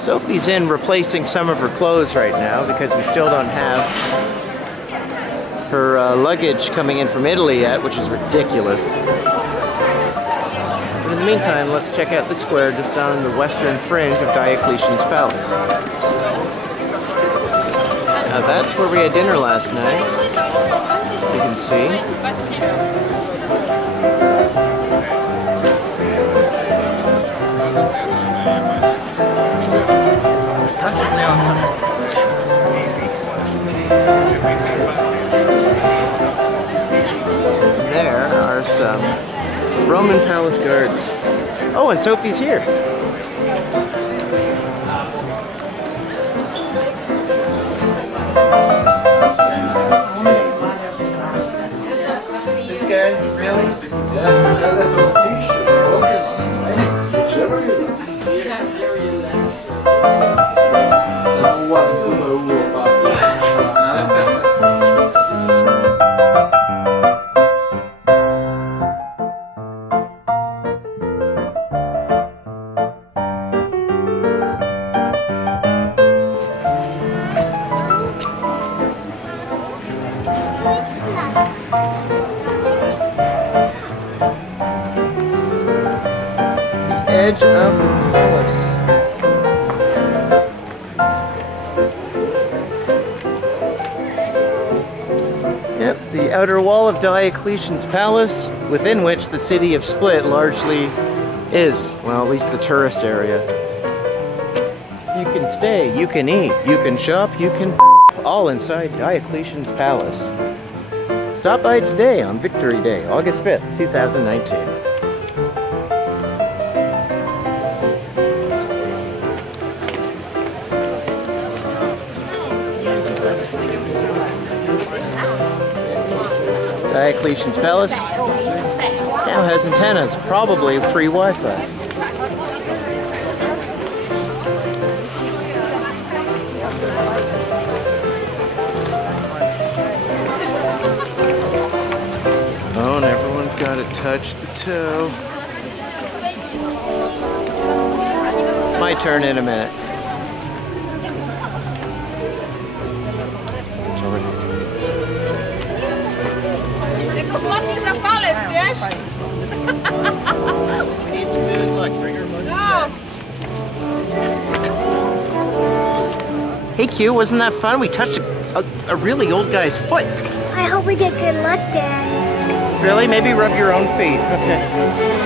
Sophie's in replacing some of her clothes right now because we still don't have her luggage coming in from Italy yet, which is ridiculous. But in the meantime, let's check out the square just on the western fringe of Diocletian's Palace. Now that's where we had dinner last night, you can see. There are some Roman palace guards. Oh, and Sophie's here. This guy, really? Yes, we got that little t-shirt. Whichever you like. Edge of the palace. Yep, the outer wall of Diocletian's Palace, within which the city of Split largely is. Well, at least the tourist area. You can stay, you can eat, you can shop, you can all inside Diocletian's Palace. Stop by today on Victory Day, August 5th, 2019. Diocletian's Palace now has antennas, probably free Wi-Fi. Oh, and everyone's got to touch the toe. My turn in a minute. We need some good luck. Bring her money back. Hey Q, wasn't that fun? We touched a really old guy's foot. I hope we get good luck, Dad. Really? Maybe rub your own feet. Okay.